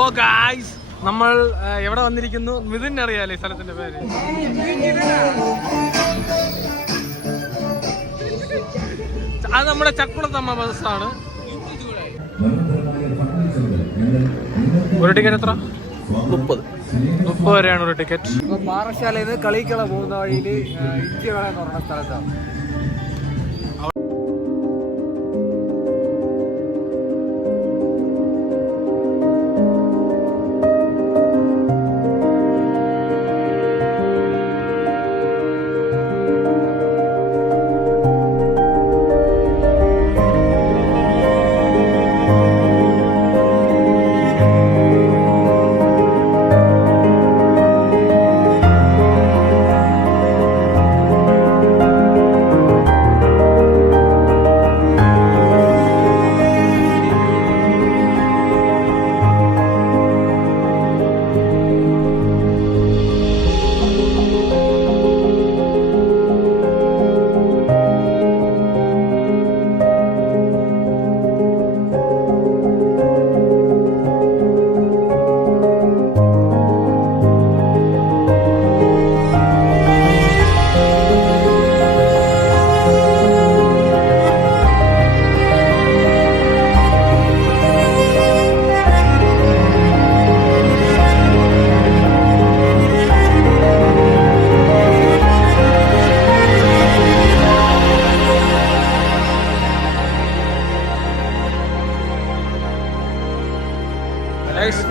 ഓ guys, നമ്മൾ എവിടെ വന്നിരിക്കുന്നു? മിഥുൻ അറിയാലേ സ്ഥലത്തിന്റെ പേര്? അത് നമ്മുടെ ചക്കുളത്തമ്മ ബസ്സാണ്. ഒരു ടിക്കറ്റ് എത്ര? 30 വരെയാണ് ഒരു ടിക്കറ്റ്. പാറശാലയിൽ നിന്ന് കളിക്കള പോകുന്ന വഴിയിൽ ഇഞ്ചികള എന്ന് പറഞ്ഞ സ്ഥലത്താണ്.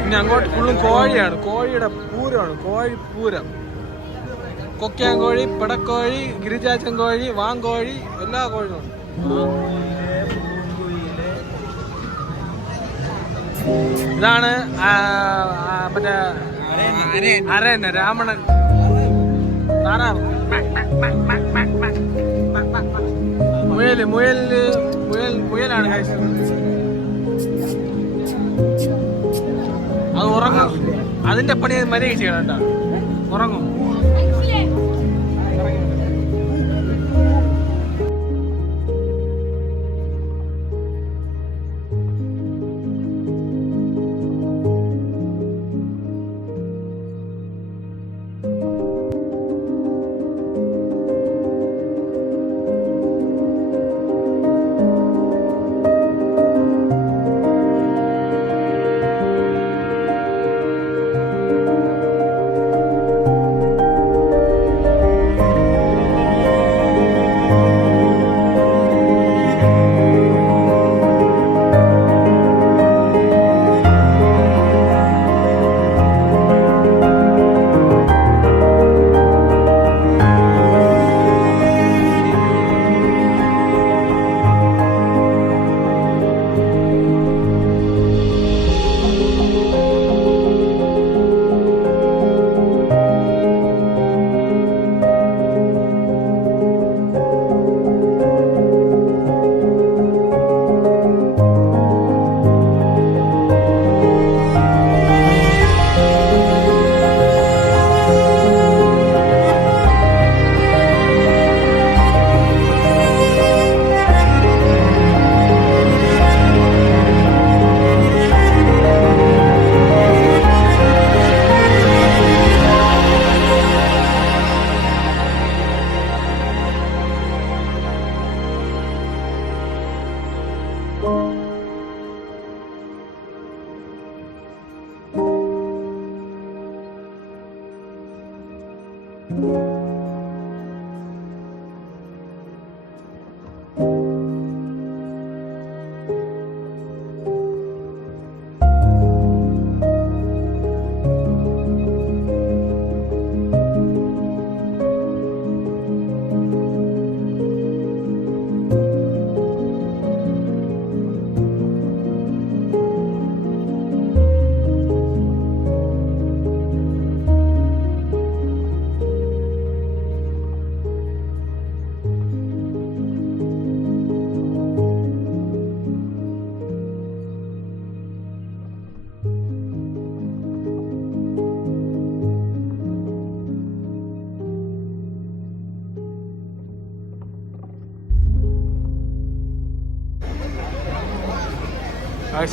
ഇനി അങ്ങോട്ട് ഫുള്ളും കോഴിയാണ്, കോഴിയുടെ പൂരമാണ്, കോഴിപ്പൂരം. കൊക്കയാങ്കോഴി, പിടക്കോഴി, ഗിരിജാച്ചൻ കോഴി, വാങ്കോഴി, എല്ലാ കോഴികളും. ഇതാണ് മറ്റേ അരയന്ന രാമണൻ താറാവ്. മുയലാണ് കഴിച്ചത്. അത് ഉറങ്ങും, അതിന്റെ പണി മര്യാദ ചെയ്യണം കേട്ടോ. ഉറങ്ങും.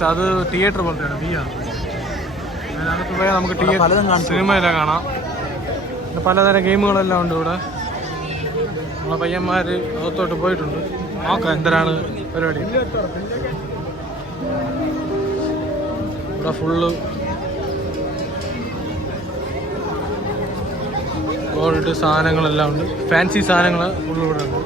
അത് തിയേറ്റർ പോലത്തെയാണ്, അതിനകത്ത് പോയാൽ നമുക്ക് സിനിമയെല്ലാം കാണാം. പിന്നെ പലതരം ഗെയിമുകളെല്ലാം ഉണ്ട് ഇവിടെ. നമ്മളെ പയ്യന്മാർ അകത്തോട്ട് പോയിട്ടുണ്ട്. നോക്കാം എന്തിനാണ് പരിപാടി. ഇവിടെ ഫുള്ള് ഗോൾഡ് സാധനങ്ങളെല്ലാം ഉണ്ട്. ഫാൻസി സാധനങ്ങൾ ഫുള്ള് ഇവിടെ ഉണ്ട്.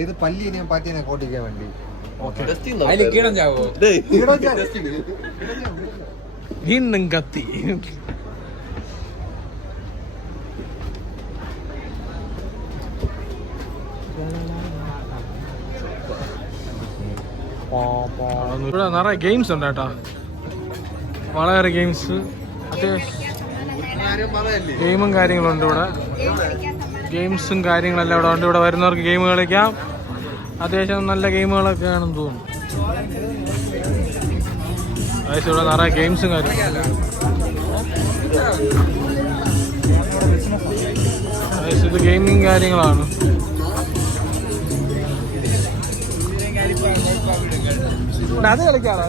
ഇത് പല്ലിനെ പാറ്റിനെ കോട്ടിക്കാൻ വേണ്ടി വീണ്ടും കത്തി. ഇവിടെ നിറയെ ഗെയിംസ് ഉണ്ട് കേട്ടോ. വളരെ ഗെയിംസ്, അത്യാവശ്യം ഗെയിമും കാര്യങ്ങളും ഉണ്ട് ഇവിടെ. ഗെയിംസും കാര്യങ്ങളെല്ലാം ഇവിടെ ഉണ്ട്. ഇവിടെ വരുന്നവർക്ക് ഗെയിം കളിക്കാം. അത്യാവശ്യം നല്ല ഗെയിമുകളൊക്കെ ആണെന്ന് തോന്നുന്നു. ഇവിടെ നിറയെ ഗെയിംസും കാര്യങ്ങളും. ഇത് ഗെയിമിങ് കാര്യങ്ങളാണ്. അത് കളിക്കാണോ?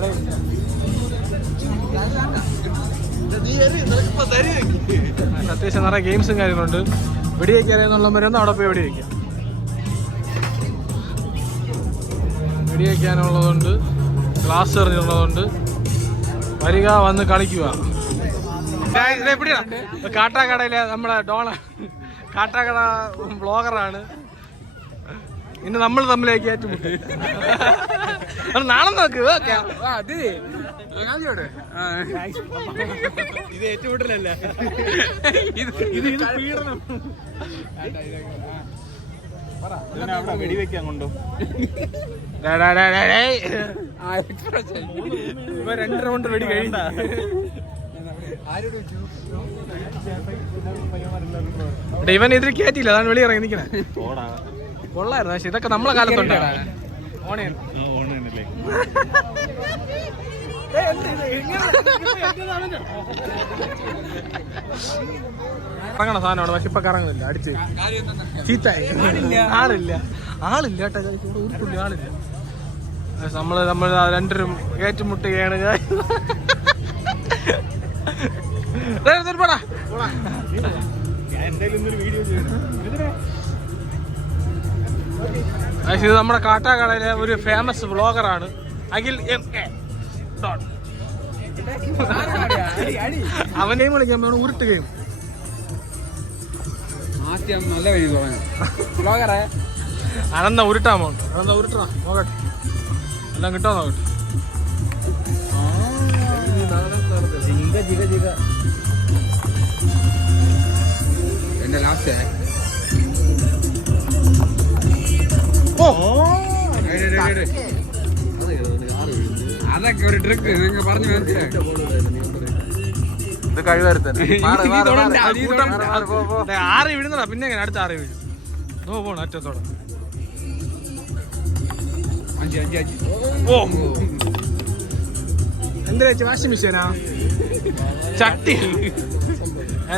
അത്യാവശ്യം നിറയെ ഗെയിംസും കാര്യങ്ങളുണ്ട്. വെടിവെക്കാനെന്നുള്ളവരൊന്നും അവിടെ പോയി വെടിവെക്കാം. വെടിവെക്കാനുള്ളതുണ്ട്, ഗ്ലാസ് എറിഞ്ഞുള്ളതുണ്ട്. വരിക, വന്ന് കളിക്കുക. എവിടെയാണ്? കാട്ടാക്കടയിലെ നമ്മുടെ കാട്ടാക്കട ബ്ലോഗറാണ്. ഇന്ന് നമ്മൾ തമ്മിലേക്ക് ഏറ്റുമുട്ടി. നാളെ നോക്ക്. ഇത് ഏറ്റുമുട്ടലല്ല, ഇത് പീഡനം. വെടിവെക്കാൻ കൊണ്ടോ? ഇപ്പൊ 2 റൗണ്ട് വെടി കഴിഞ്ഞ. ഇവൻ എതിരെ കയറ്റിയില്ല, അതാണ് വെളി ഇറങ്ങി നിൽക്കണേ. കൊള്ളായിരുന്നു. പക്ഷെ ഇതൊക്കെ നമ്മളെ കാലത്തുണ്ടായിരുന്നു. കറങ്ങണ സാധനമാണ്, പക്ഷെ ഇപ്പൊ കറങ്ങുന്നില്ല, അടിച്ച് ചീത്തായി. ആളില്ല കേട്ടോ, ഊർക്കുള്ളി ആളില്ല. നമ്മൾ രണ്ടരും ഏറ്റുമുട്ടുകയാണ്. ഇത് നമ്മുടെ കാട്ടാക്കടയിലെ ഒരു ഫേമസ് വ്ളോഗറാണ് അഖിൽ MA. അവൻ ഗെയിം കളിക്കാൻ ഉരുട്ട് ഗെയിം. അനന്ത ഉരുട്ടാൻ പോകണം. അനന്ത ഉരുട്ടാ നോക്കട്ടെ, എല്ലാം കിട്ടോ നോക്കട്ടെ. എന്റെ ലാസ്റ്റ് അതൊക്കെ ഒരു ട്രിക്ക് നിങ്ങൾ പറഞ്ഞു മനസ്സിലായി. ഇത് കഴിവരുത്തൻ 6 വീഴുന്നതാ, പിന്നെ എങ്ങനെ അടുത്ത 6 വീഴും. പോണം അറ്റത്തോടെ. 5 ഓ എന്താ വാഷിംഗ് മെഷീനാ? ചട്ടി.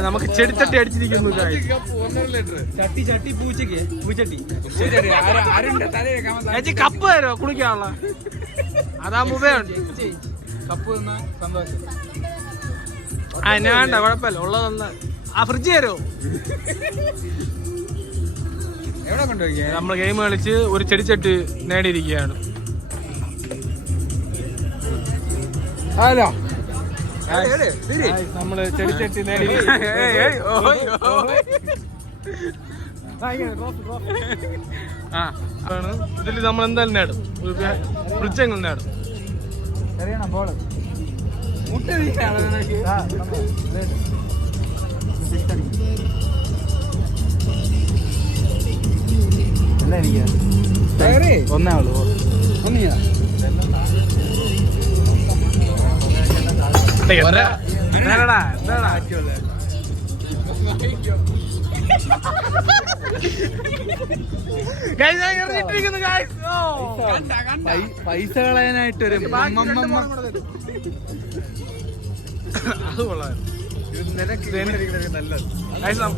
നമുക്ക് ചെടിച്ചട്ടി അടിച്ചിരിക്കുന്നു. ചട്ടി പൂച്ചട്ടി കപ്പ് തരോ കുളിക്കാനുള്ള? അതാകുമ്പോ ഉപയോഗമുണ്ട്. കപ്പ് തന്ന സന്തോഷം. എന്നെ വേണ്ട, കുഴപ്പമില്ല, ഉള്ളതൊന്ന്. ആ ഫ്രിഡ്ജ് തരോ? എവിടെ കൊണ്ടുപോയി? നമ്മൾ ഗെയിം കളിച്ച് ഒരു ചെടിച്ചട്ടി നേടിയിരിക്കുകയാണ്. ഹലോ, നമ്മള് ചെടിച്ചട്ടി നേടി. ഇതിൽ നമ്മൾ എന്തായാലും നേടും, ഫ്രിഡ്ജ് എങ്ങനെ നേടും. ഒന്നേ ഉള്ളൂ. പൈസ കളയാനായിട്ട് ഒരു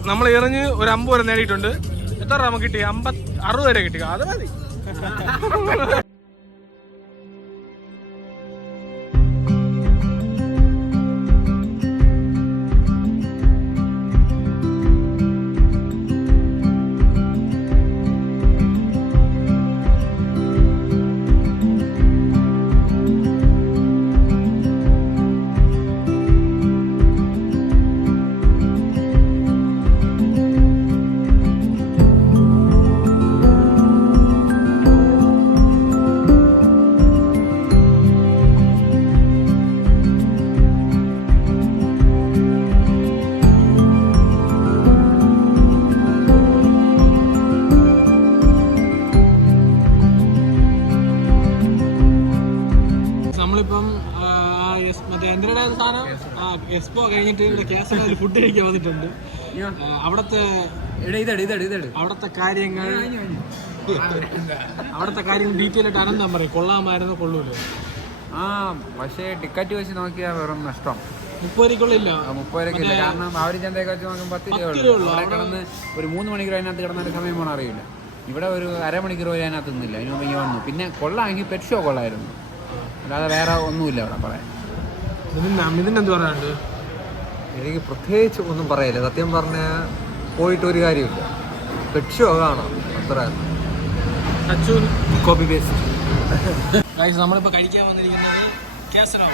നമ്മൾ എറിഞ്ഞ് ഒരു 50 വരെ നേടിയിട്ടുണ്ട്. എത്ര രൂപ നമുക്ക് കിട്ടി? 60 വരെ കിട്ടി. അത് മതി. നമ്മളിപ്പം മറ്റേ എൻ്റെ സാധനം എക്സ്പോ കഴിഞ്ഞിട്ട് ഇവിടെ കേസറിൽ ഫുഡ് കഴിക്കാൻ വന്നിട്ടുണ്ട്. അവിടുത്തെ കാര്യങ്ങൾ ഡീറ്റെയിൽ ആയിട്ട് അനന്തം പറയും. കൊള്ളാമായിരുന്നു, കൊള്ളൂല്ലോ. പക്ഷേ ടിക്കറ്റ് വെച്ച് നോക്കിയാൽ വെറും നഷ്ടം. 30 രൂപയ്ക്കുള്ളില്ല. 30 രൂപയ്ക്കില്ല. കാരണം അവർ ചന്തയൊക്കെ വെച്ച് നോക്കുമ്പോൾ 10 രൂപ അവിടെ കിടന്ന് ഒരു 3 മണിക്കൂർ അതിനകത്ത് കിടന്നൊരു സമയം പോകണം അറിയില്ല. ഇവിടെ ഒരു അരമണിക്കൂർ പോലും അതിനകത്ത് നിന്നില്ല. അതിന് മുമ്പ് വന്നു. പിന്നെ കൊള്ളാമെങ്കിൽ പെറ്റ് ഷോ കൊള്ളായിരുന്നു, അല്ലാതെ വേറെ ഒന്നുമില്ല അവിടെ പറയാൻ. ഇതിനെന്ത് പറയാനുണ്ട്? എനിക്ക് പ്രത്യേകിച്ച് ഒന്നും പറയില്ല. സത്യം പറഞ്ഞാൽ പോയിട്ട് ഒരു കാര്യമില്ല. പെറ്റ് ഷോ കാണാം, അത്ര. Copy paste. നമ്മളിപ്പോൾ കഴിക്കാൻ വന്നിരിക്കുന്നത് കേസനോ,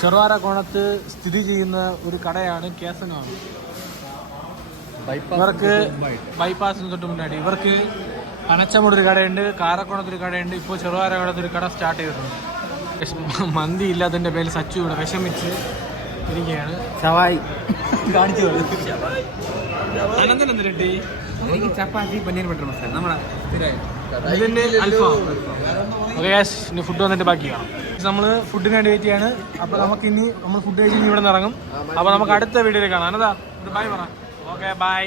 ചെറുവാര കോണത്ത് സ്ഥിതി ചെയ്യുന്ന ഒരു കടയാണ് കേസനോ. ഇവർക്ക് ബൈപ്പാസിന് തൊട്ട് മുന്നാടി ഇവർക്ക് പനച്ചമൂടൊരു കടയുണ്ട്, കാരക്കോണത്തൊരു കടയുണ്ട്, ഇപ്പോൾ ചെറുവാര കോണത്തൊരു കട സ്റ്റാർട്ട് ചെയ്തിട്ടുണ്ട്. മന്തി ഇല്ലാത്തതിൻ്റെ പേരിൽ സച്ചു ഇവിടെ വിഷമിച്ച് ഇരിക്കുകയാണ്. ഷവായി കാണിച്ചു അനന്തൻ എന്ത് കിട്ടി? ചപ്പാത്തി പനീർ ബട്ടർ മസാല നമ്മുടെ ഇതിൻ്റെ അൽഫാം. ഓക്കെ ഗ്യാസ്, ഇനി ഫുഡ് വന്നിട്ട് ബാക്കി കാണാം. നമ്മൾ ഫുഡിന് വേണ്ടി വെയിറ്റ് ചെയ്യാണ്. അപ്പോൾ നമുക്കിനി നമ്മൾ ഫുഡ് കഴിച്ച് ഇവിടെ നിന്ന് ഇറങ്ങും. അപ്പോൾ നമുക്ക് അടുത്ത വീഡിയോയിൽ കാണാം. അനതാ ഒരു ബൈ പറ. Okay bye.